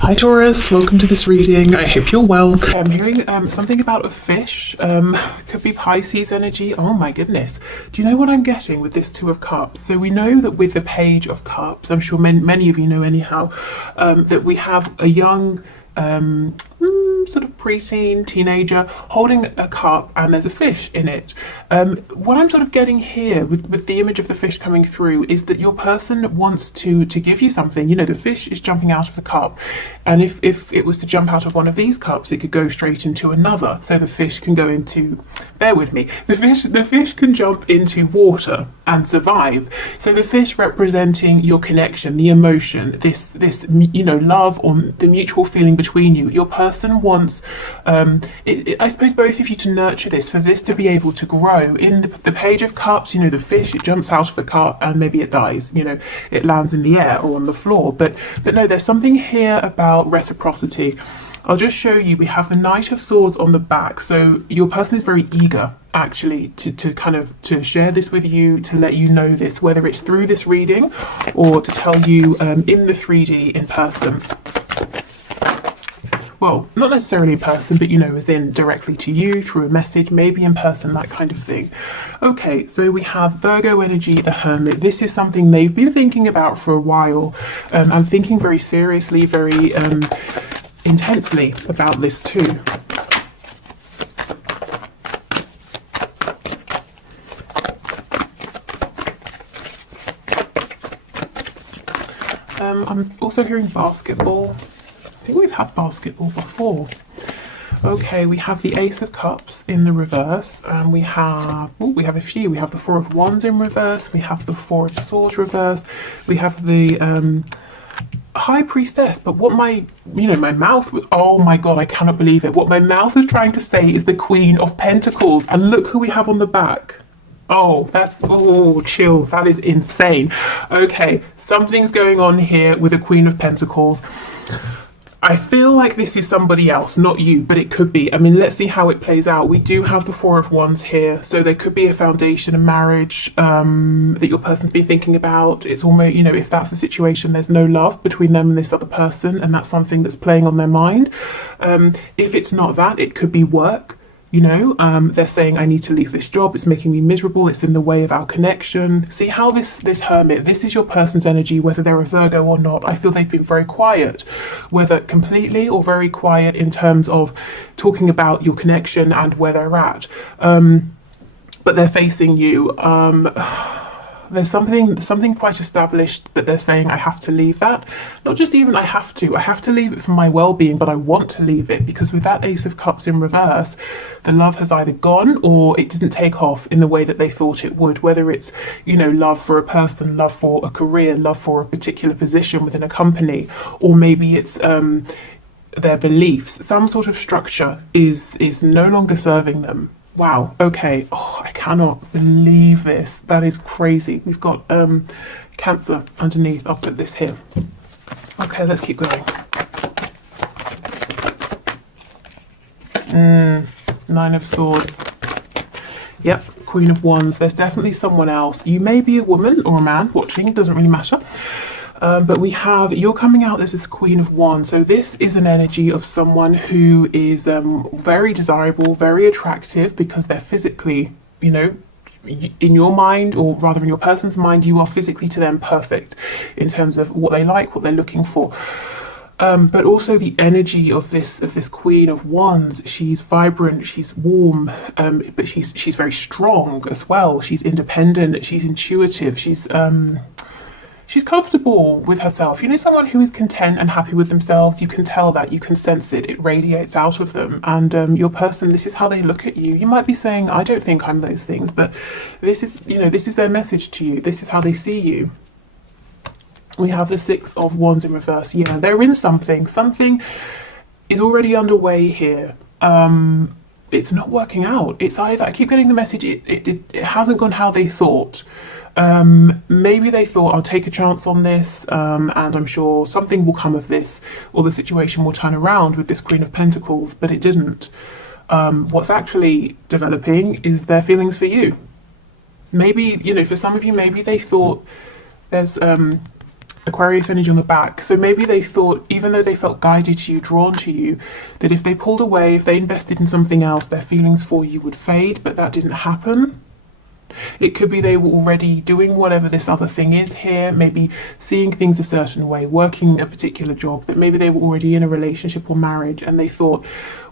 Hi Taurus, welcome to this reading. I hope you're well. I'm hearing something about a fish. Could be Pisces energy. Oh my goodness. Do you know what I'm getting with this Two of Cups? So we know that with the Page of Cups, I'm sure many of you know anyhow, that we have a young sort of preteen, teenager holding a cup and there's a fish in it. What I'm sort of getting here with the image of the fish coming through is that your person wants to give you something. You know, the fish is jumping out of the cup, and if it was to jump out of one of these cups, it could go straight into another. So the fish can go into, bear with me, the fish can jump into water and survive. So the fish representing your connection, the emotion, this you know, love, or the mutual feeling between you. Your person wants, I suppose, both of you to nurture this, for this to be able to grow. In the Page of Cups, you know, the fish, it jumps out of the cup and maybe it dies, you know, it lands in the air or on the floor. But no, there's something here about reciprocity. I'll just show you, we have the Knight of Swords on the back. So your person is very eager actually to share this with you, to let you know this, whether it's through this reading or to tell you in the 3D in person. Well, not necessarily in person, but you know, as in directly to you through a message, maybe in person, that kind of thing. Okay, so we have Virgo energy, the Hermit. This is something they've been thinking about for a while. I'm thinking very seriously, very intensely about this too. I'm also hearing basketball. I think we've had basketball before. Okay, we have the Ace of Cups in the reverse, and we have a few. We have the Four of Wands in reverse, we have the Four of Swords reversed, we have the High Priestess. But what my mouth was, oh my god, I cannot believe it. What my mouth was trying to say is the Queen of Pentacles, and look who we have on the back. Oh, that's, oh, chills. That is insane. Okay, something's going on here with the Queen of Pentacles. I feel like this is somebody else, not you, but it could be. I mean, let's see how it plays out. We do have the Four of Wands here, so there could be a foundation, a marriage that your person's been thinking about. It's almost, you know, if that's the situation, there's no love between them and this other person, and that's something that's playing on their mind. If it's not that, it could be work. You know, they're saying, I need to leave this job, it's making me miserable, it's in the way of our connection. See how this Hermit, this is your person's energy, whether they're a Virgo or not. I feel they've been very quiet, whether completely or very quiet in terms of talking about your connection and where they're at. But they're facing you. There's something quite established that they're saying, I have to leave that. Not just even I have to leave it for my well-being, but I want to leave it, because with that Ace of Cups in reverse, the love has either gone or it didn't take off in the way that they thought it would, whether it's, you know, love for a person, love for a career, love for a particular position within a company, or maybe it's their beliefs. Some sort of structure is no longer serving them. Wow, okay. Oh, I cannot believe this. That is crazy. We've got Cancer underneath. I'll put this here. Okay, let's keep going. Nine of Swords. Yep, Queen of Wands. There's definitely someone else. You may be a woman or a man watching, doesn't really matter. But we have, you're coming out as this Queen of Wands. So this is an energy of someone who is very desirable, very attractive, because they're physically, you know, in your mind, or rather in your person's mind, you are physically to them perfect in terms of what they like, what they're looking for. But also the energy of this Queen of Wands, she's vibrant, she's warm, but she's very strong as well. She's independent, she's intuitive, she's comfortable with herself. You know, someone who is content and happy with themselves, you can tell that, you can sense it, it radiates out of them. And your person, this is how they look at you. You might be saying, I don't think I'm those things, but this is, you know, this is their message to you. This is how they see you. We have the Six of Wands in reverse. Yeah, they're in something. Something is already underway here. It's not working out. It's either, I keep getting the message, it hasn't gone how they thought. Maybe they thought, I'll take a chance on this, and I'm sure something will come of this, or the situation will turn around with this Queen of Pentacles, but it didn't. What's actually developing is their feelings for you. Maybe, you know, for some of you, maybe they thought there's Aquarius energy on the back. So maybe they thought, even though they felt guided to you, drawn to you, that if they pulled away, if they invested in something else, their feelings for you would fade, but that didn't happen. It could be they were already doing whatever this other thing is here, maybe seeing things a certain way, working a particular job, that maybe they were already in a relationship or marriage, and they thought,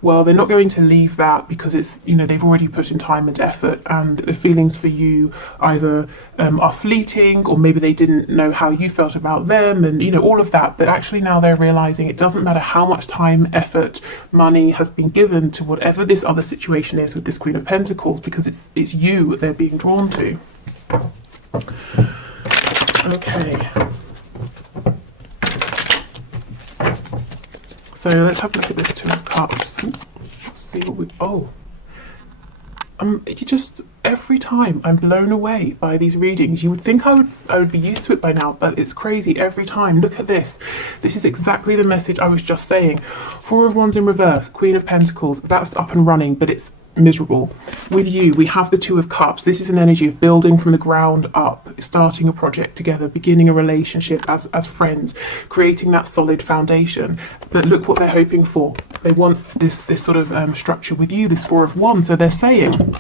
well, they're not going to leave that because it's, you know, they've already put in time and effort, and the feelings for you either are fleeting, or maybe they didn't know how you felt about them, and, you know, all of that. But actually now they're realizing it doesn't matter how much time, effort, money has been given to whatever this other situation is with this Queen of Pentacles, because it's you they're being drawn to. Okay. So let's have a look at this Two of Cups. Let's see what we... Oh. You just... Every time I'm blown away by these readings. You would think I would be used to it by now, but it's crazy every time. Look at this. This is exactly the message I was just saying. Four of Wands in reverse, Queen of Pentacles. That's up and running, but it's miserable. With you, we have the Two of Cups. This is an energy of building from the ground up, starting a project together, beginning a relationship as friends, creating that solid foundation. But look what they're hoping for. They want this sort of structure with you, this Four of Wands. So they're saying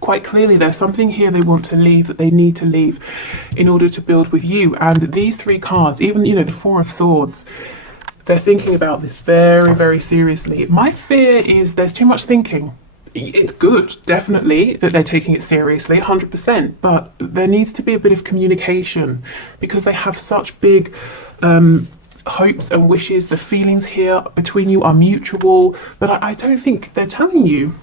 quite clearly there's something here they want to leave, that they need to leave in order to build with you. And these three cards, even, you know, the Four of Swords, they're thinking about this very, very seriously. My fear is there's too much thinking. It's good, definitely, that they're taking it seriously, 100%, but there needs to be a bit of communication, because they have such big hopes and wishes. The feelings here between you are mutual, but I don't think they're telling you.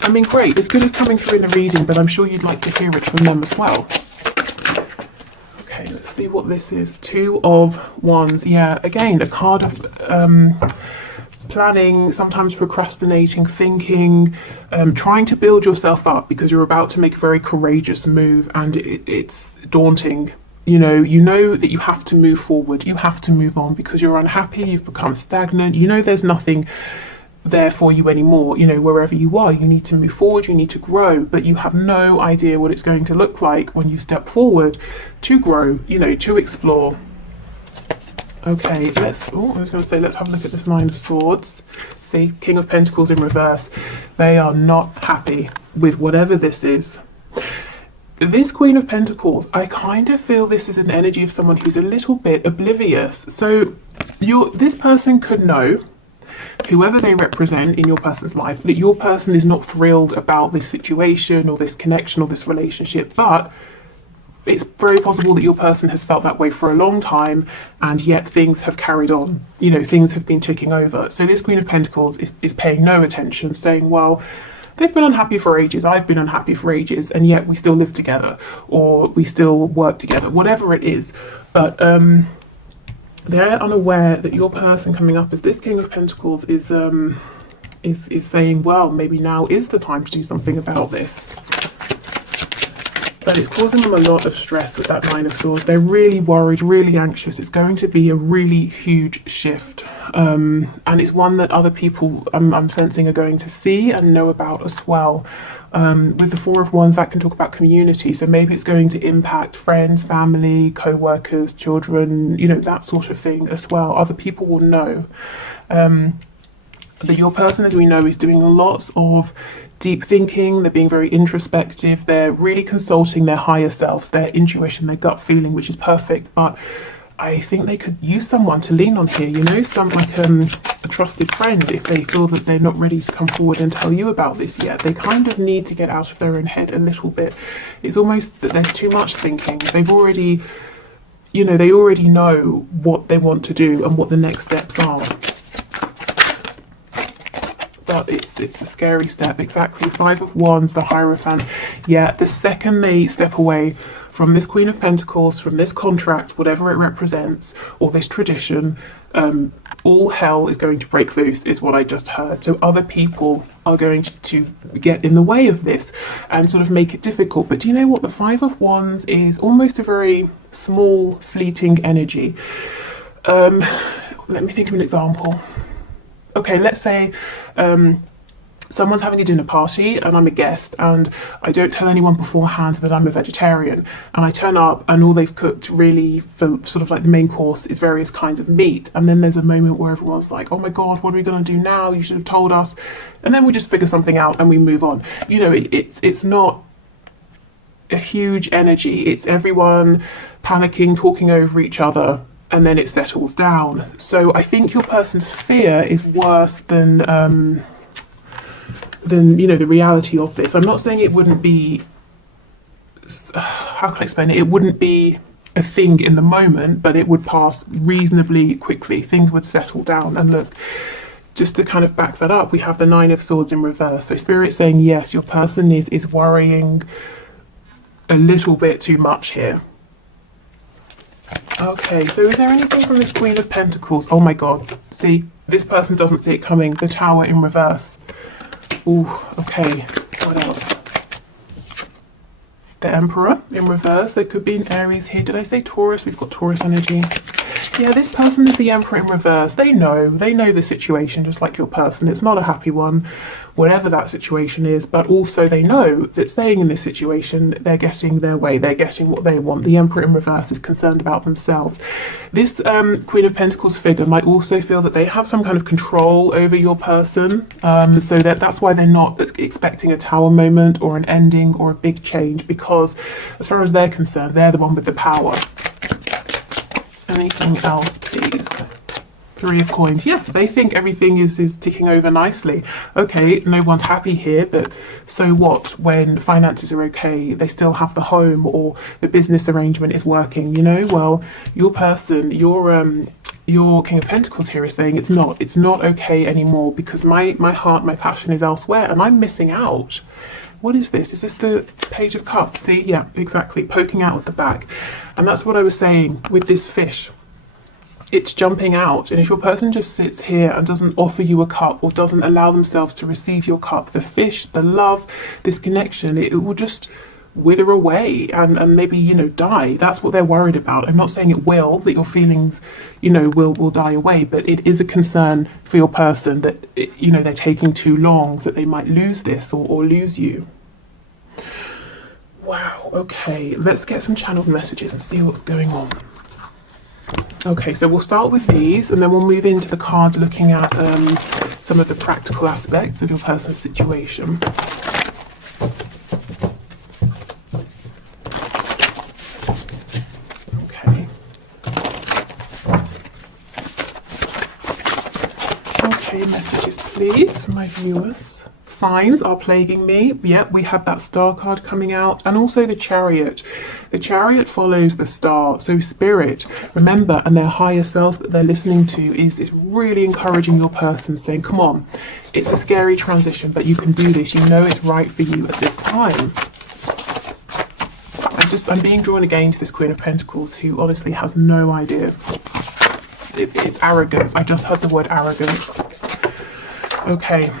I mean, great, it's good as coming through in the reading, but I'm sure you'd like to hear it from them as well. Okay, let's see what this is. Two of Wands. Yeah, again, a card of planning, sometimes procrastinating, thinking, trying to build yourself up because you're about to make a very courageous move, and it's daunting. You know that you have to move forward, you have to move on because you're unhappy, you've become stagnant, you know there's nothing there for you anymore. You know, wherever you are, you need to move forward, you need to grow, but you have no idea what it's going to look like when you step forward to grow, you know, to explore. Okay, I was going to say, let's have a look at this Nine of Swords. See, King of Pentacles in reverse. They are not happy with whatever this is. This Queen of Pentacles, I kind of feel this is an energy of someone who's a little bit oblivious. So this person could know, whoever they represent in your person's life, that your person is not thrilled about this situation or this connection or this relationship, but it's very possible that your person has felt that way for a long time, and yet things have carried on. You know, things have been ticking over. So this Queen of Pentacles is paying no attention, saying, well, they've been unhappy for ages, I've been unhappy for ages, and yet we still live together, or we still work together, whatever it is. But they're unaware that your person coming up as this King of Pentacles is saying, well, maybe now is the time to do something about this. But it's causing them a lot of stress with that Nine of Swords. They're really worried, really anxious. It's going to be a really huge shift. And it's one that other people, I'm sensing, are going to see and know about as well. With the Four of Wands, that can talk about community. So maybe it's going to impact friends, family, co-workers, children, you know, that sort of thing as well. Other people will know. That your person, as we know, is doing lots of deep thinking. They're being very introspective. They're really consulting their higher selves, their intuition, their gut feeling, which is perfect. But I think they could use someone to lean on here, you know, like a trusted friend, if they feel that they're not ready to come forward and tell you about this yet. They kind of need to get out of their own head a little bit. It's almost that there's too much thinking. They've already, you know, they already know what they want to do and what the next steps are. But it's a scary step. Exactly. Five of Wands, the Hierophant. Yeah, the second they step away from this Queen of Pentacles, from this contract, whatever it represents, or this tradition, all hell is going to break loose, is what I just heard. So other people are going to get in the way of this and sort of make it difficult. But do you know what? The Five of Wands is almost a very small, fleeting energy. Let me think of an example. Okay, let's say someone's having a dinner party and I'm a guest and I don't tell anyone beforehand that I'm a vegetarian, and I turn up and all they've cooked really for sort of like the main course is various kinds of meat, and then there's a moment where everyone's like, oh my god, what are we going to do now, you should have told us, and then we just figure something out and we move on. You know, it's not a huge energy, it's everyone panicking, talking over each other, and then it settles down. So I think your person's fear is worse than you know, the reality of this. I'm not saying it wouldn't be, how can I explain it? It wouldn't be a thing in the moment, but it would pass reasonably quickly. Things would settle down. And look, just to kind of back that up, we have the Nine of Swords in reverse. So Spirit's saying, yes, your person is worrying a little bit too much here. Okay, so is there anything from this Queen of Pentacles? Oh my god, see, this person doesn't see it coming. The Tower in reverse. Ooh, okay, what else? The Emperor in reverse. There could be an Aries here. Did I say Taurus? We've got Taurus energy. Yeah, this person is the Emperor in reverse. They know the situation, just like your person. It's not a happy one, whatever that situation is, but also they know that staying in this situation, they're getting their way, they're getting what they want. The Emperor in reverse is concerned about themselves. This Queen of Pentacles figure might also feel that they have some kind of control over your person, so that's why they're not expecting a Tower moment or an ending or a big change, because as far as they're concerned, they're the one with the power. Anything else, please? Three of Coins. Yeah, they think everything is ticking over nicely. Okay, no one's happy here, but so what when finances are okay, they still have the home or the business arrangement is working, you know? Well, your person, your King of Pentacles here is saying it's not okay anymore because my heart, my passion is elsewhere and I'm missing out. What is this? Is this the Page of Cups? See, yeah, exactly, poking out at the back. And that's what I was saying with this fish. It's jumping out, and if your person just sits here and doesn't offer you a cup or doesn't allow themselves to receive your cup, the fish, the love, this connection, it will just wither away and maybe, you know, die. That's what they're worried about. I'm not saying it will, that your feelings, you know, will die away, but it is a concern for your person that, you know, they're taking too long, that they might lose this or lose you. Wow, okay, let's get some channeled messages and see what's going on. Okay, so we'll start with these and then we'll move into the cards looking at some of the practical aspects of your person's situation. Okay. Okay, messages please from my viewers. Signs are plaguing me. Yep, we have that Star card coming out, and also the Chariot. The Chariot follows the Star. So Spirit, remember, and their higher self that they're listening to is really encouraging your person, saying, come on, it's a scary transition, but you can do this. You know it's right for you at this time. I'm being drawn again to this Queen of Pentacles, who honestly has no idea. It's arrogance. I just heard the word arrogance. Okay.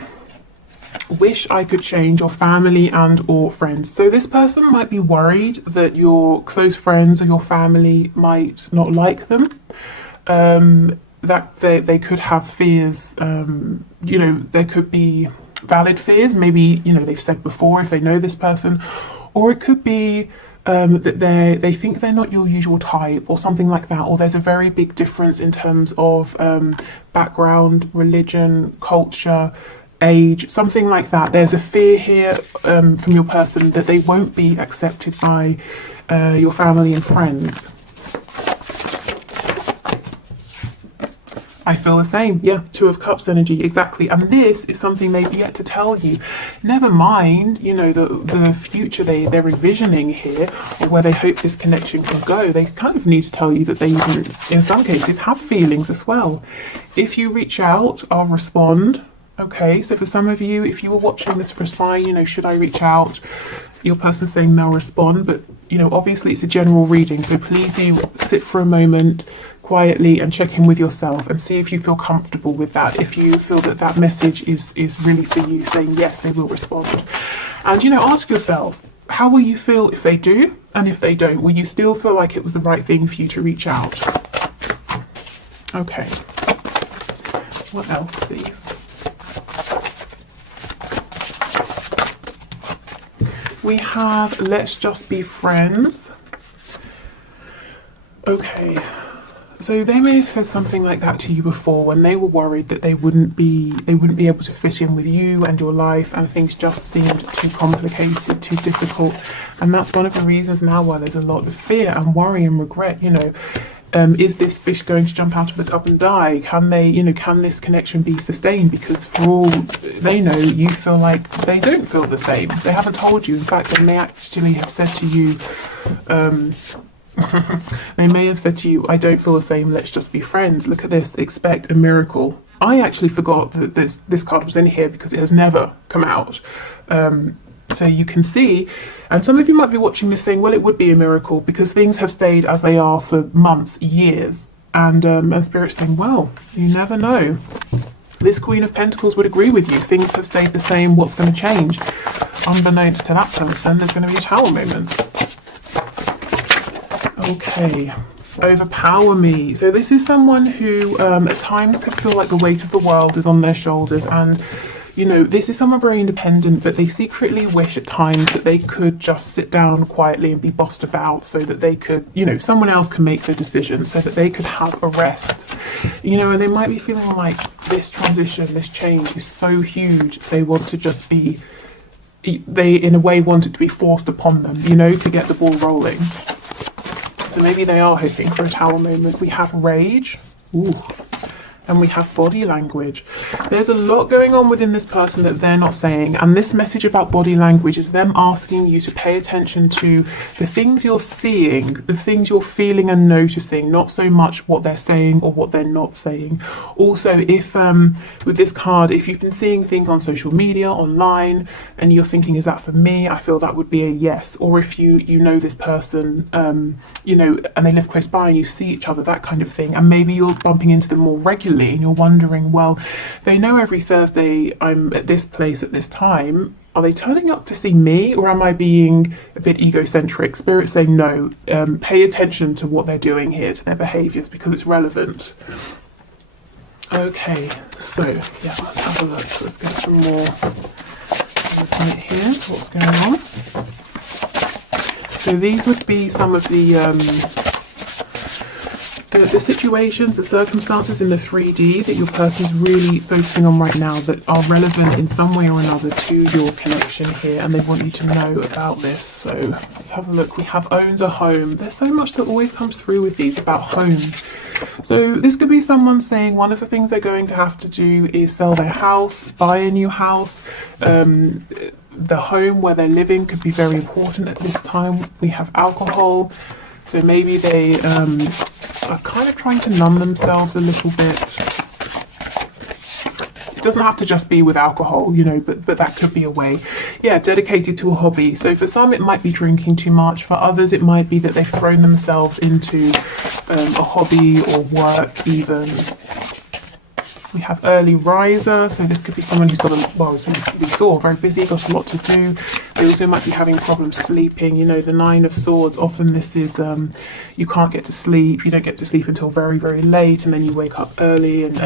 Wish I could change your family and or friends. So this person might be worried that your close friends or your family might not like them, that they could have fears, you know, there could be valid fears, maybe, you know, they've said before if they know this person, or it could be that they think they're not your usual type or something like that, or there's a very big difference in terms of background, religion, culture, age, something like that. There's a fear here from your person that they won't be accepted by your family and friends. I feel the same. Yeah, Two of Cups energy, exactly. And this is something they've yet to tell you. Never mind, you know, the future they're envisioning here, or where they hope this connection can go. They kind of need to tell you that they even, in some cases, have feelings as well. If you reach out, I'll respond. Okay, so for some of you, if you were watching this for a sign, you know, should I reach out? Your person's saying they'll respond, but, you know, obviously it's a general reading, so please do sit for a moment quietly and check in with yourself and see if you feel comfortable with that. If you feel that that message is really for you, saying yes, they will respond. And, you know, ask yourself, how will you feel if they do? And if they don't, will you still feel like it was the right thing for you to reach out? Okay. What else, please? We have let's just be friends. Okay, so they may have said something like that to you before when they were worried that they wouldn't be able to fit in with you and your life, and things just seemed too complicated, too difficult. And that's one of the reasons now why there's a lot of fear and worry and regret. Is this fish going to jump out of the cup and die? Can can this connection be sustained? Because for all they know, you feel like they don't feel the same. They haven't told you. In fact, they may actually have said to you, they may have said to you, I don't feel the same, let's just be friends. Look at this, expect a miracle. I actually forgot that this card was in here because it has never come out. So you can see, and some of you might be watching this saying, well, it would be a miracle because things have stayed as they are for months, years. And Spirit's saying, well, you never know. This Queen of Pentacles would agree with you. Things have stayed the same. What's going to change? Unbeknownst to that person, there's going to be a tower moment. Okay, overpower me. So this is someone who at times could feel like the weight of the world is on their shoulders, and this is someone very independent, but they secretly wish at times that they could just sit down quietly and be bossed about so that they could, someone else can make the decision so that they could have a rest. And they might be feeling like this transition, this change is so huge, they want to just be, they in a way want it to be forced upon them, to get the ball rolling. So maybe they are hoping for a tower moment. We have rage. Ooh. And we have body language. There's a lot going on within this person that they're not saying, and this message about body language is them asking you to pay attention to the things you're seeing, the things you're feeling and noticing, not so much what they're saying or what they're not saying. Also, if with this card, if you've been seeing things on social media, online, and you're thinking, is that for me? I feel that would be a yes. Or if you know this person, and they live close by and you see each other, that kind of thing, and maybe you're bumping into them more regularly, and you're wondering, well, they know every Thursday I'm at this place at this time. Are they turning up to see me, or am I being a bit egocentric? Spirit saying no, pay attention to what they're doing here, to their behaviours, because it's relevant. Okay, so yeah, let's have a look. Let's get some more insight here. What's going on? So these would be some of the situations, the circumstances in the 3D that your person's really focusing on right now that are relevant in some way or another to your connection here, and they want you to know about this. So let's have a look. We have owns a home. There's so much that always comes through with these about homes. So this could be someone saying one of the things they're going to have to do is sell their house, buy a new house. The home where they're living could be very important at this time. We have alcohol. So maybe they are kind of trying to numb themselves a little bit. It doesn't have to just be with alcohol, but that could be a way. Yeah, dedicated to a hobby. So for some it might be drinking too much. For others it might be that they've thrown themselves into a hobby or work even. We have early riser, so this could be someone who's got as we saw, very busy, got a lot to do. They also might be having problems sleeping. The Nine of Swords, often this is you can't get to sleep, you don't get to sleep until very, very late, and then you wake up early, and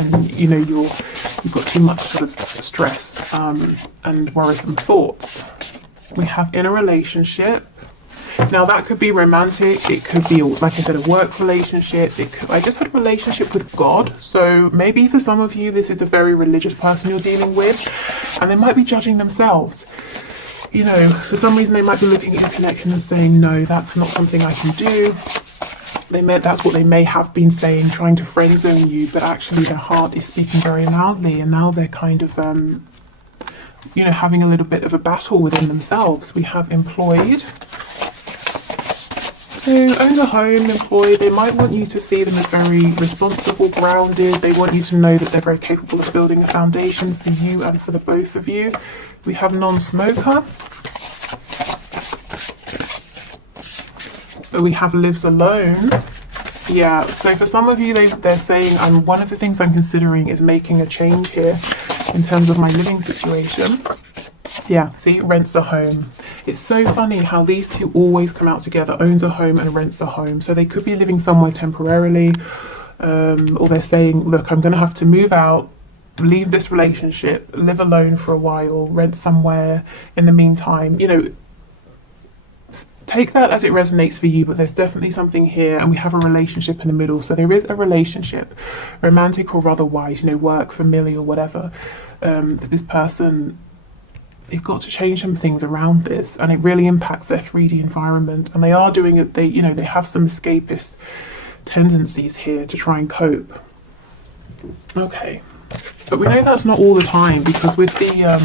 you've got too much sort of stress and worrisome thoughts. We have in a relationship. Now that could be romantic, it could be, like I said, a work relationship. I just had a relationship with God, so maybe for some of you this is a very religious person you're dealing with, and they might be judging themselves. For some reason they might be looking at your connection and saying, no, that's not something I can do. That's what they may have been saying, trying to friend zone you, but actually their heart is speaking very loudly, and now they're kind of having a little bit of a battle within themselves. We have employed. So own a home, employed, they might want you to see them as very responsible, grounded. They want you to know that they're very capable of building a foundation for you and for the both of you. We have non-smoker. We have lives alone. Yeah, so for some of you, they're saying, one of the things I'm considering is making a change here in terms of my living situation. Yeah, see, rents a home. It's so funny how these two always come out together, owns a home and rents a home. So they could be living somewhere temporarily, or they're saying, look, I'm going to have to move out, leave this relationship, live alone for a while, rent somewhere in the meantime. take that as it resonates for you, but there's definitely something here, and we have a relationship in the middle. So there is a relationship, romantic or otherwise, you know, work, familiar, whatever, that this person, they've got to change some things around this, and it really impacts their 3D environment, and they are doing it, they, you know, they have some escapist tendencies here to try and cope. Okay, but we know that's not all the time, because with the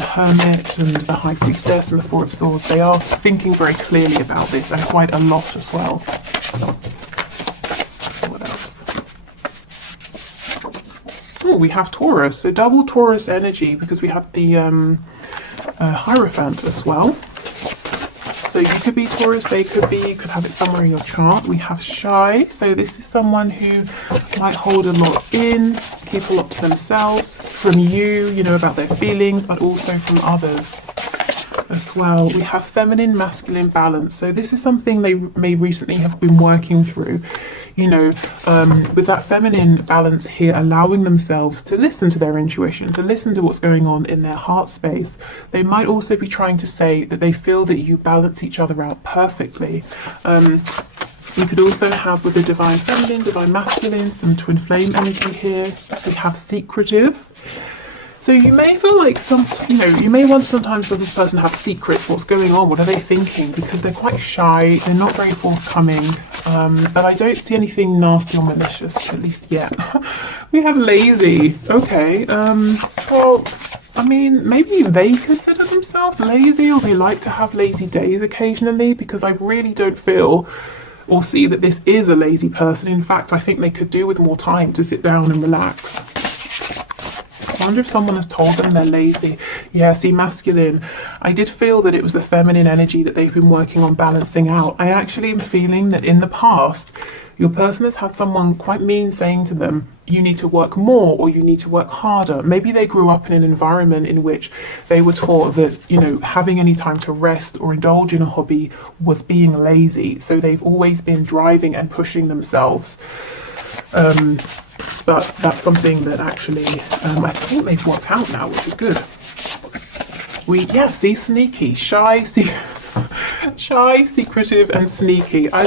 Hermit and the High Priestess and the Four of Swords, they are thinking very clearly about this, and quite a lot as well. What else? Oh, we have Taurus, so double Taurus energy, because we have the Hierophant as well. So you could be Taurus, they could be, you could have it somewhere in your chart. We have Shy, so this is someone who might hold a lot in, keep a lot to themselves, from you, you know, about their feelings, but also from others as well. We have Feminine, Masculine balance. So this is something they may recently have been working through, you know, with that feminine balance here, allowing themselves to listen to their intuition, to listen to what's going on in their heart space. They might also be trying to say that they feel that you balance each other out perfectly. You could also have, with the Divine Feminine, Divine Masculine, some Twin Flame energy here. We have Secretive. So you may feel like you know, you may wonder sometimes, does this person have secrets? What's going on? What are they thinking? Because they're quite shy, they're not very forthcoming, but I don't see anything nasty or malicious, at least yet. We have Lazy. Okay, well, I mean, maybe they consider themselves lazy, or they like to have lazy days occasionally, because I really don't feel or see that this is a lazy person. In fact, I think they could do with more time to sit down and relax. I wonder if someone has told them they're lazy. Yeah, see, masculine. I did feel that it was the feminine energy that they've been working on balancing out. I actually am feeling that in the past, your person has had someone quite mean saying to them, you need to work more or you need to work harder. Maybe they grew up in an environment in which they were taught that, you know, having any time to rest or indulge in a hobby was being lazy. So they've always been driving and pushing themselves. But that's something that actually I think they've worked out now, which is good. See, sneaky, shy, shy, secretive, and sneaky. I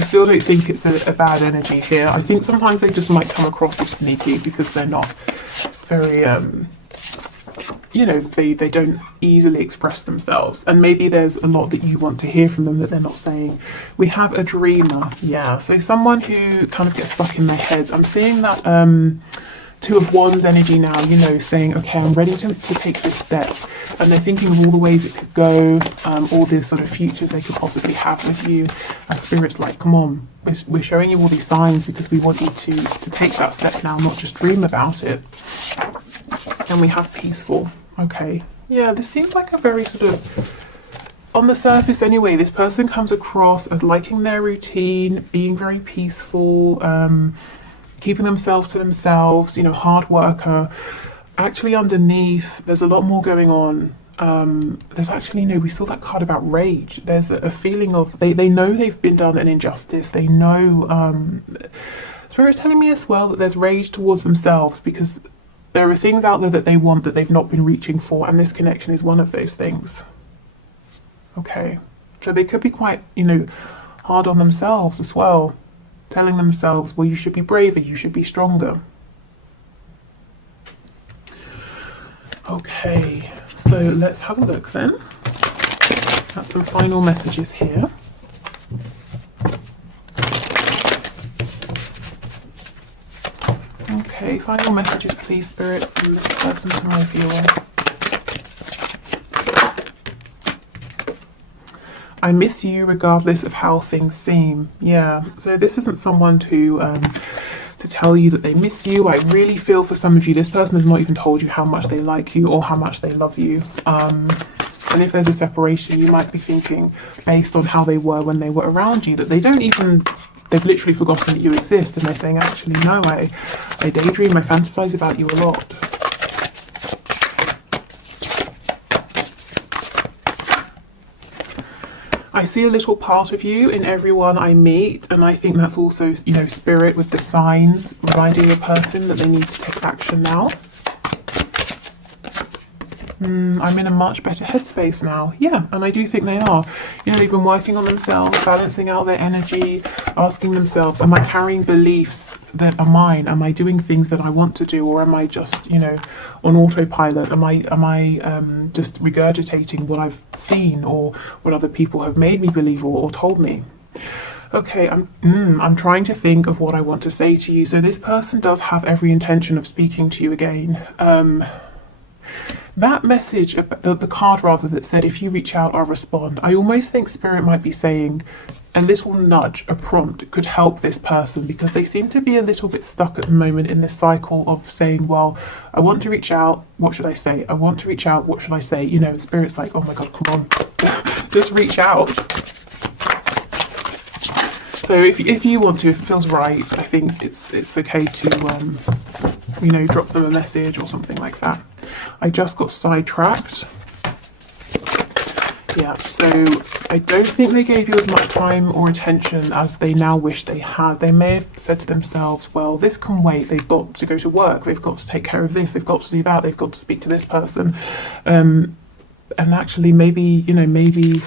still don't think it's a bad energy here. I think sometimes they just might come across as sneaky because they're not very you know, they don't easily express themselves, and maybe there's a lot that you want to hear from them that they're not saying. We have a dreamer. Yeah, so someone who kind of gets stuck in their heads. I'm seeing that Two of Wands energy now, you know, saying, okay, I'm ready to take this step, and they're thinking of all the ways it could go, all the sort of futures they could possibly have with you. And Spirit's like, come on, we're showing you all these signs because we want you to take that step now, not just dream about it. And we have peaceful. Okay, yeah, this seems like a very sort of, on the surface anyway, this person comes across as liking their routine, being very peaceful, keeping themselves to themselves, you know, hard worker. Actually underneath, there's a lot more going on. There's actually, we saw that card about rage. There's a feeling of, they know they've been done an injustice. They know, Spirit's telling me as well that there's rage towards themselves because there are things out there that they want that they've not been reaching for, and this connection is one of those things. Okay, so they could be quite, you know, hard on themselves as well, telling themselves, well, you should be braver, you should be stronger. Okay, so let's have a look then at some final messages here. Okay, final messages, please, Spirit, from this person to my viewer. I miss you regardless of how things seem. Yeah, so this isn't someone to tell you that they miss you. I really feel for some of you, this person has not even told you how much they like you or how much they love you. And if there's a separation, you might be thinking, based on how they were when they were around you, that they don't even, they've literally forgotten that you exist, and they're saying, actually, no, I daydream, I fantasize about you a lot. I see a little part of you in everyone I meet, and I think that's also, you know, Spirit with the signs reminding a person that they need to take action now. I'm in a much better headspace now. Yeah, and I do think they are. You know, they've been working on themselves, balancing out their energy, asking themselves, am I carrying beliefs that are mine? Am I doing things that I want to do, or am I just, you know, on autopilot? Am I just regurgitating what I've seen or what other people have made me believe or told me? Okay, I'm trying to think of what I want to say to you. So this person does have every intention of speaking to you again. That message, the card rather, that said, if you reach out, I'll respond. I almost think Spirit might be saying a little nudge, a prompt could help this person, because they seem to be a little bit stuck at the moment in this cycle of saying, well, I want to reach out, what should I say? I want to reach out, what should I say? You know, Spirit's like, oh my God, come on, just reach out. So if you want to, if it feels right, I think it's okay to, you know, drop them a message or something like that. I just got sidetracked. Yeah, so I don't think they gave you as much time or attention as they now wish they had. They may have said to themselves, well, this can wait. They've got to go to work. They've got to take care of this. They've got to do that. They've got to speak to this person. And actually, maybe, you know, maybe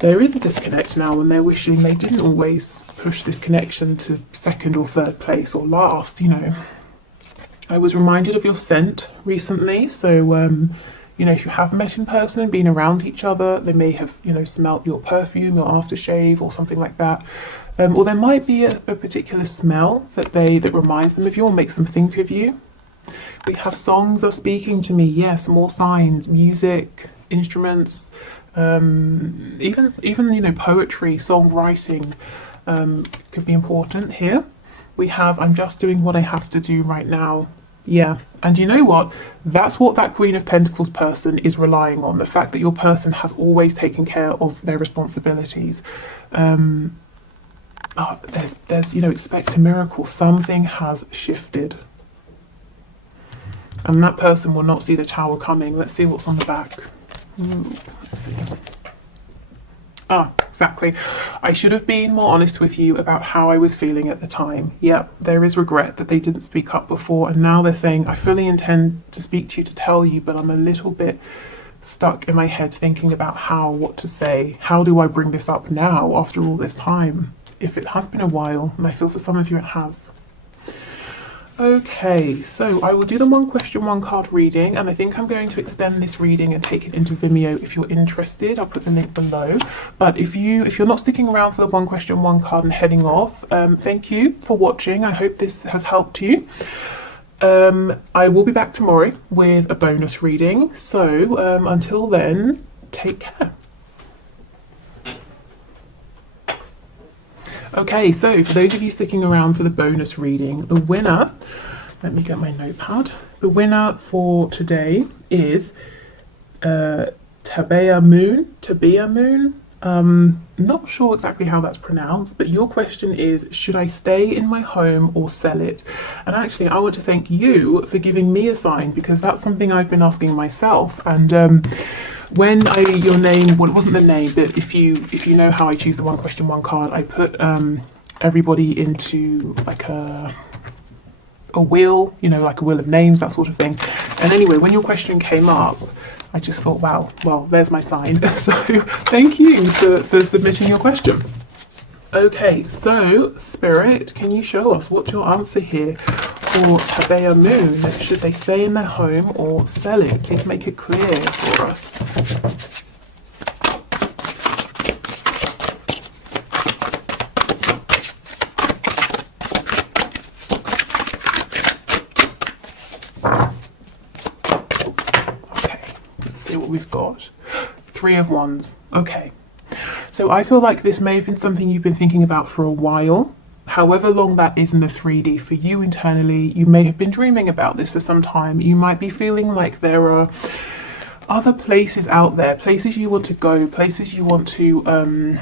there is a disconnect now, and they're wishing they didn't always push this connection to second or third place or last, you know. I was reminded of your scent recently, so you know, if you have met in person and been around each other, they may have, you know, smelt your perfume, your aftershave, or something like that. Or there might be a particular smell that reminds them of you or makes them think of you. We have songs are speaking to me. Yes, more signs, music, instruments, even you know, poetry, songwriting could be important here. We have, I'm just doing what I have to do right now. Yeah, and you know what? That's what that Queen of Pentacles person is relying on. The fact that your person has always taken care of their responsibilities. There's you know, expect a miracle. Something has shifted. And that person will not see the Tower coming. Let's see what's on the back. Ooh, let's see. Ah, exactly. I should have been more honest with you about how I was feeling at the time. Yep, there is regret that they didn't speak up before, and now they're saying, I fully intend to speak to you, to tell you, but I'm a little bit stuck in my head thinking about what to say. How do I bring this up now after all this time? If it has been a while, and I feel for some of you it has. Okay, so I will do the one question, one card reading, and I think I'm going to extend this reading and take it into Vimeo if you're interested. I'll put the link below. But if you're not sticking around for the one question, one card and heading off, thank you for watching. I hope this has helped you. I will be back tomorrow with a bonus reading. So until then, take care. Okay, so for those of you sticking around for the bonus reading, the winner, let me get my notepad. The winner for today is Tabea Moon. Not sure exactly how that's pronounced, but your question is, should I stay in my home or sell it? And actually, I want to thank you for giving me a sign, because that's something I've been asking myself. And when your name, well, it wasn't the name, but if you know how I choose the one question, one card, I put everybody into like a wheel, you know, like a wheel of names, that sort of thing. And anyway, when your question came up, I just thought, wow, well, there's my sign. So thank you for submitting your question. Okay, so Spirit, can you show us what's your answer here for Tabea Moon? Should they stay in their home or sell it? Please make it clear for us. Okay, let's see what we've got. Three of Wands. Okay. So I feel like this may have been something you've been thinking about for a while. However long that is in the 3D for you internally, you may have been dreaming about this for some time. You might be feeling like there are other places out there, places you want to go, places you want to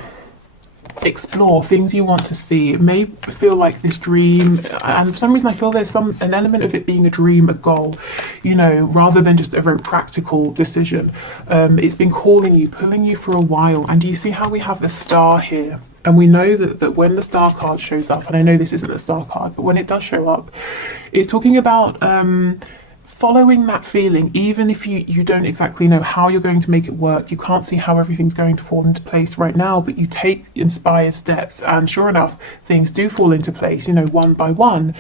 explore, things you want to see. It may feel like this dream, and for some reason I feel there's an element of it being a dream, a goal, you know, rather than just a very practical decision. It's been calling you, pulling you for a while. And do you see how we have the star here? And we know that when the star card shows up, and I know this isn't the star card, but when it does show up, it's talking about following that feeling, even if you don't exactly know how you're going to make it work, you can't see how everything's going to fall into place right now, but you take inspired steps, and sure enough, things do fall into place, you know, one by one.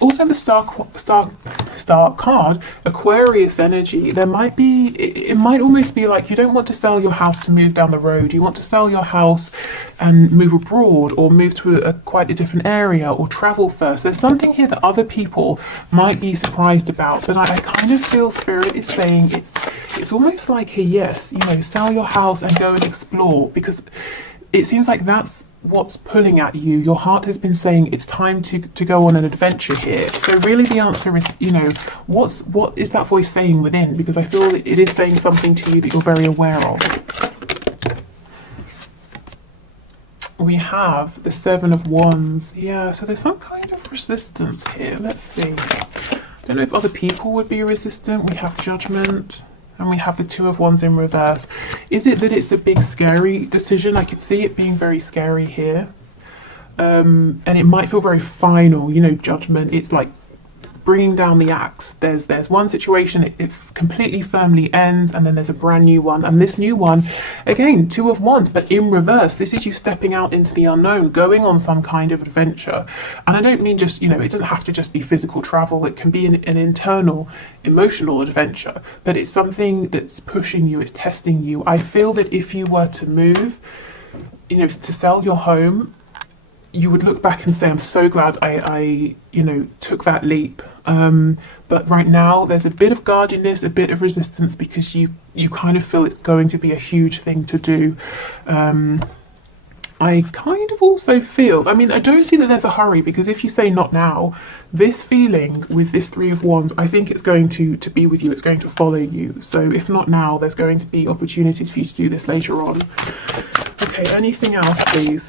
Also, the star card, Aquarius energy, there might be, it might almost be like you don't want to sell your house to move down the road. You want to sell your house and move abroad, or move to quite a different area, or travel first. There's something here that other people might be surprised about, but I kind of feel Spirit is saying it's almost like a yes, you know, sell your house and go and explore, because it seems like that's what's pulling at you. Your heart has been saying it's time to go on an adventure here. So really the answer is, you know, what is that voice saying within? Because I feel that it is saying something to you that you're very aware of. We have the Seven of Wands. Yeah, so there's some kind of resistance here. Let's see. I don't know if other people would be resistant. We have Judgment. And we have the Two of Wands in reverse. Is it that it's a big scary decision? I could see it being very scary here. And it might feel very final, you know, Judgment. It's like bringing down the axe. There's one situation, it completely firmly ends, and then there's a brand new one. And this new one, again, Two of Wands, but in reverse. This is you stepping out into the unknown, going on some kind of adventure. And I don't mean just, you know, it doesn't have to just be physical travel. It can be an internal, emotional adventure, but it's something that's pushing you, it's testing you. I feel that if you were to move, you know, to sell your home, you would look back and say, I'm so glad I you know, took that leap. But right now there's a bit of guardedness, a bit of resistance, because you kind of feel it's going to be a huge thing to do. I kind of also feel, I mean, I don't see that there's a hurry, because if you say not now, this feeling with this Three of Wands, I think it's going to be with you, it's going to follow you. So if not now, there's going to be opportunities for you to do this later on. Okay, anything else, please?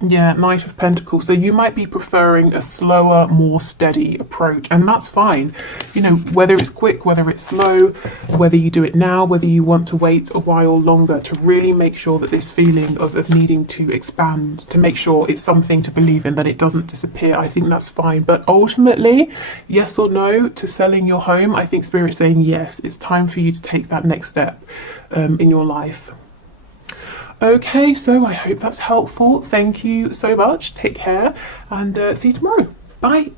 Yeah, Knight of Pentacles. So you might be preferring a slower, more steady approach, and that's fine. You know, whether it's quick, whether it's slow, whether you do it now, whether you want to wait a while longer to really make sure that this feeling of needing to expand, to make sure it's something to believe in, that it doesn't disappear, I think that's fine. But ultimately, yes or no to selling your home, I think Spirit's saying yes, it's time for you to take that next step in your life. Okay, so I hope that's helpful. Thank you so much. Take care, and see you tomorrow. Bye.